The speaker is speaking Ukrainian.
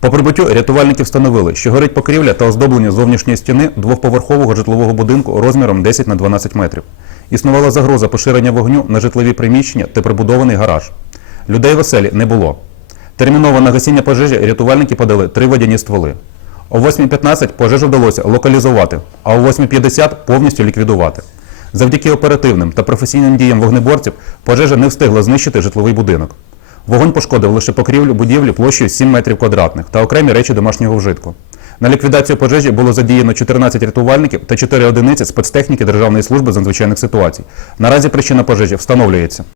По прибуттю рятувальники встановили, що горить покрівля та оздоблення зовнішньої стіни двохповерхового житлового будинку розміром 10 на 12 метрів. Існувала загроза поширення вогню на житлові приміщення та прибудований гараж. Людей в оселі не було. Терміново на гасіння пожежі рятувальники подали три водяні стволи. О 8.15 пожежу вдалося локалізувати, а о 8.50 повністю ліквідувати. Завдяки оперативним та професійним діям вогнеборців пожежа не встигла знищити житловий будинок. Вогонь пошкодив лише покрівлю будівлі площею 7 метрів квадратних та окремі речі домашнього вжитку. На ліквідацію пожежі було задіяно 14 рятувальників та 4 одиниці спецтехніки Державної служби з надзвичайних ситуацій. Наразі причина пожежі встановлюється.